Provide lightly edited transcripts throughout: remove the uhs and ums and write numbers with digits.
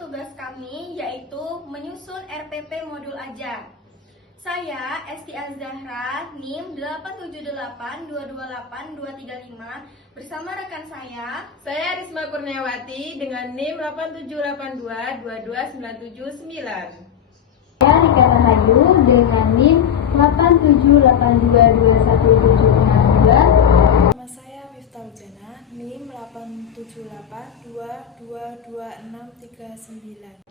tugas kami yaitu menyusun RPP modul ajar. Saya Esti Azahra, NIM 878228235 bersama rekan saya Risma Kurniawati dengan NIM 87822299. Saya Rika Rahayu dengan NIM 87822172. Nama saya Miftah Jana, NIM 878222639.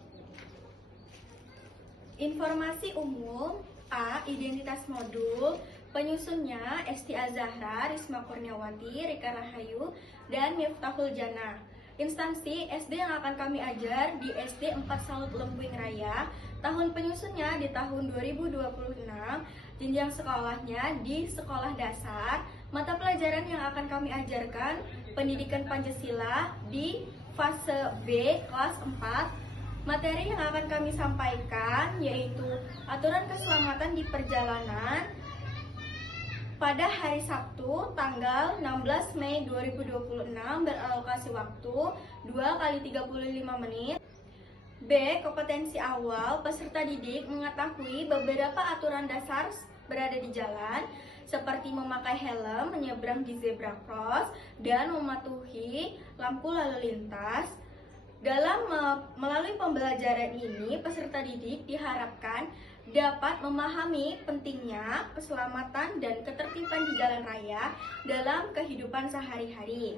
informasi umum. A. Identitas modul. Penyusunnya Esti Azahra, Risma Kurniawati, Rika Rahayu, dan Miftahul Jana. Instansi SD yang akan kami ajar di SD 4 Salut Lempuing Raya. Tahun penyusunnya di tahun 2026. Jenjang sekolahnya di sekolah dasar. Mata pelajaran yang akan kami ajarkan pendidikan Pancasila di fase B kelas 4. Materi yang akan kami sampaikan yaitu aturan keselamatan di perjalanan pada hari Sabtu tanggal 16 Mei 2026 beralokasi waktu 2 x 35 menit. B. Kompetensi awal peserta didik mengetahui beberapa aturan dasar berada di jalan seperti memakai helm, menyeberang di zebra cross, dan mematuhi lampu lalu lintas. Melalui pembelajaran ini, peserta didik diharapkan dapat memahami pentingnya keselamatan dan ketertiban di jalan raya dalam kehidupan sehari-hari.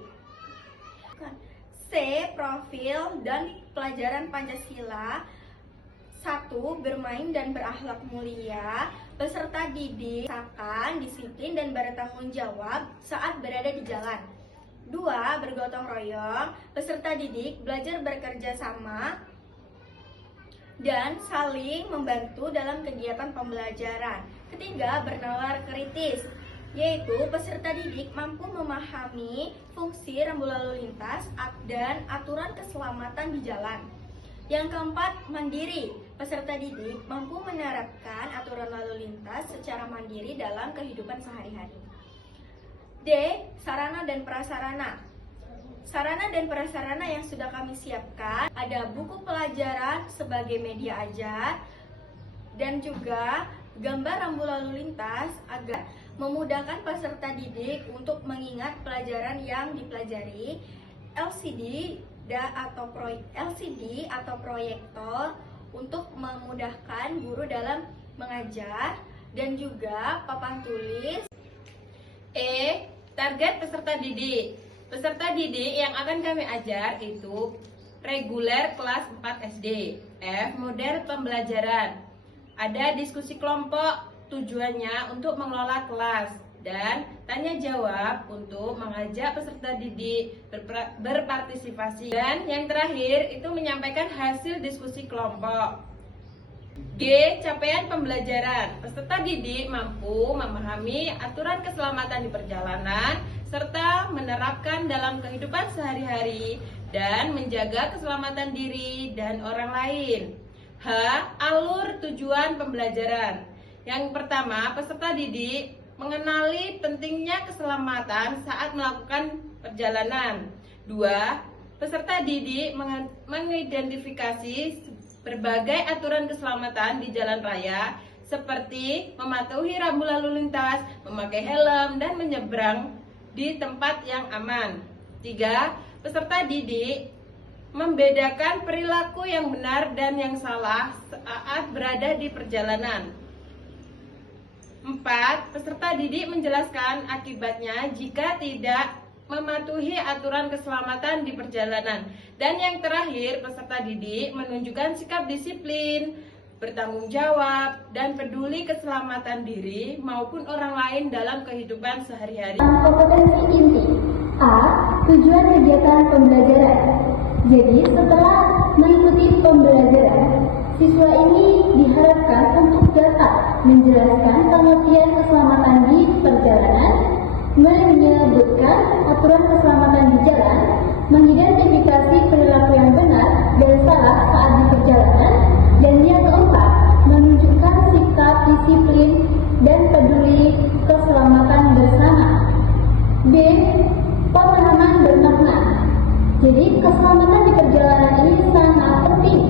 C. Profil dan pelajaran Pancasila. 1. Bermain dan berakhlak mulia. Peserta didik akan disiplin dan bertanggung jawab saat berada di jalan. 2. Bergotong royong. Peserta didik belajar bekerja sama dan saling membantu dalam kegiatan pembelajaran. 3. Bernalar kritis, yaitu peserta didik mampu memahami fungsi rambu lalu lintas dan aturan keselamatan di jalan. Yang keempat, mandiri. Peserta didik mampu menerapkan aturan lalu lintas secara mandiri dalam kehidupan sehari-hari. D. Sarana dan prasarana. Sarana dan prasarana yang sudah kami siapkan ada buku pelajaran sebagai media ajar dan juga gambar rambu lalu lintas agar memudahkan peserta didik untuk mengingat pelajaran yang dipelajari. LCD atau proyektor untuk memudahkan guru dalam mengajar dan juga papan tulis. E. Target peserta didik. Peserta didik yang akan kami ajar itu reguler kelas 4 SD. F. Model pembelajaran. Ada diskusi kelompok, tujuannya untuk mengelola kelas. Dan tanya jawab untuk mengajak peserta didik berpartisipasi. Dan yang terakhir itu menyampaikan hasil diskusi kelompok. G. Capaian pembelajaran. Peserta didik mampu memahami aturan keselamatan di perjalanan serta menerapkan dalam kehidupan sehari-hari dan menjaga keselamatan diri dan orang lain. H. Alur tujuan pembelajaran. Yang pertama, peserta didik mengenali pentingnya keselamatan saat melakukan perjalanan. 2. Peserta didik mengidentifikasi berbagai aturan keselamatan di jalan raya seperti mematuhi rambu lalu lintas, memakai helm, dan menyeberang di tempat yang aman. 3. Peserta didik membedakan perilaku yang benar dan yang salah saat berada di perjalanan. 4. Peserta didik menjelaskan akibatnya jika tidak mematuhi aturan keselamatan di perjalanan. Dan yang terakhir, peserta didik menunjukkan sikap disiplin, bertanggung jawab, dan peduli keselamatan diri maupun orang lain dalam kehidupan sehari-hari. Kompetensi inti. A. Tujuan kegiatan pembelajaran. Jadi setelah mengikuti pembelajaran, siswa ini diharapkan untuk dapat menjelaskan pengertian keselamatan di perjalanan, menyebutkan aturan keselamatan di jalan, mengidentifikasi perilaku yang benar dan salah saat di perjalanan, dan yang keempat, menunjukkan sikap disiplin dan peduli keselamatan bersama. B. Pemahaman bermakna. Jadi keselamatan di perjalanan ini sangat penting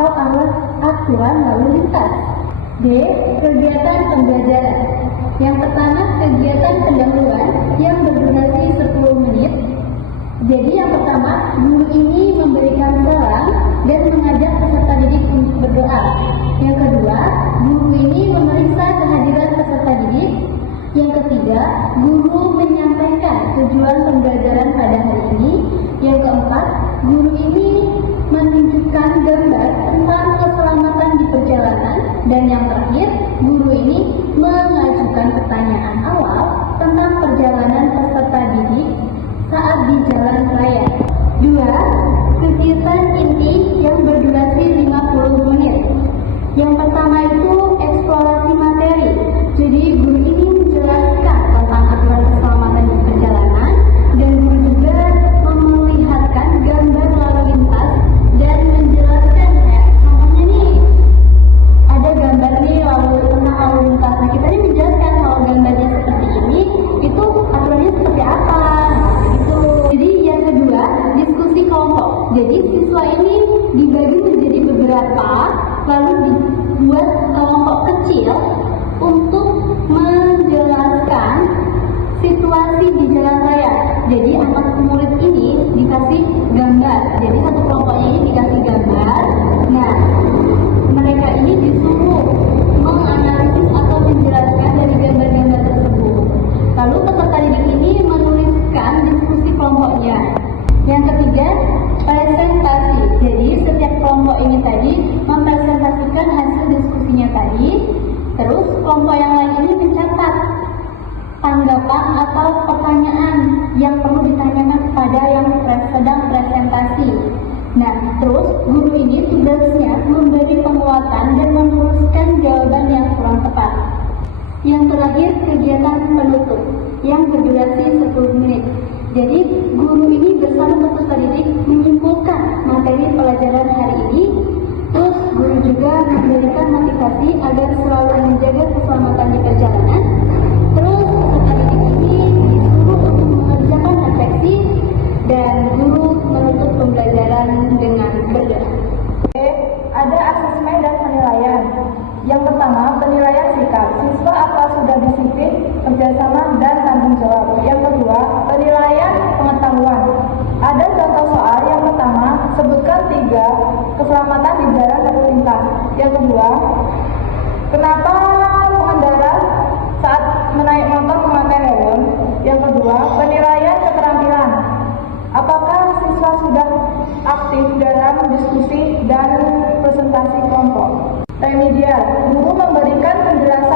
atau alat aturan lalu lintas. D. Kegiatan pembelajaran. Yang pertama, kegiatan pendahuluan yang berdurasi 10 menit. Jadi yang pertama, guru ini memberikan salam dan mengajak peserta didik untuk berdoa. Yang kedua, guru ini memeriksa kehadiran peserta didik. Yang ketiga, guru menyampaikan tujuan pembelajaran pada hari ini. Yang keempat, guru ini menunjukkan gambar tentang keselamatan di perjalanan. Dan yang terakhir, guru ini mengajukan pertanyaan awal tentang perjalanan peserta didik saat di jalan raya. 2. Kegiatan inti yang berdurasi 50 menit. Yang pertama itu eksplorasi materi. Jadi guru ini menjelaskan tentang aturan keselamatan di perjalanan dan guru juga memperlihatkan gambar lalu lintas dan menjelaskan contohnya nih ada gambar nih lalu lintas. Nah, kita ini menjelaskan kalau gambarnya seperti ini itu aturannya seperti apa. Jadi yang kedua, diskusi kelompok. Jadi siswa ini dibagi menjadi beberapa, lalu dibuat kelompok kecil untuk menjelaskan situasi di jalan raya. Jadi anak murid ini dikasih gambar. Jadi satu kelompoknya ini dikasih gambar. Nah, mereka ini disuruh menganalisis atau menjelaskan dari gambar-gambar tersebut. Lalu peserta didik ini menuliskan diskusi kelompoknya. Yang ketiga, presentasi. Jadi setiap kelompok ini tadi mempresentasikan hasil diskusinya tadi. Terus kelompok yang lain ini mencatat tanggapan atau pertanyaan yang perlu ditanyakan kepada yang sedang presentasi. Nah, terus guru ini tugasnya memberi penguatan dan menuliskan jawaban yang kurang tepat. Yang terakhir, kegiatan penutup yang berdurasi 10 menit. Jadi, guru ini bersama peserta didik menyimpulkan materi pelajaran hari ini. Terus, guru juga memberikan motivasi agar selalu menjaga keselamatan di perjalanan. Terus, peserta didik ini disuruh untuk mengerjakan refleksi dan guru menutup pembelajaran dengan berdoa. Ada asesmen dan penilaian. Yang pertama, penilaian sikap siswa apa sudah disiplin, kerjasama, dan tanggung jawab. Yang kedua, penilaian pengetahuan. Ada contoh soal. Yang pertama, sebutkan 3 keselamatan di jalan lalu lintas. Yang kedua, kenapa pengendara saat menaik motor memakai helm. Yang kedua, penilaian keterampilan. Apakah siswa sudah aktif dalam diskusi dan presentasi kelompok? Remedial, guru memberikan penjelasan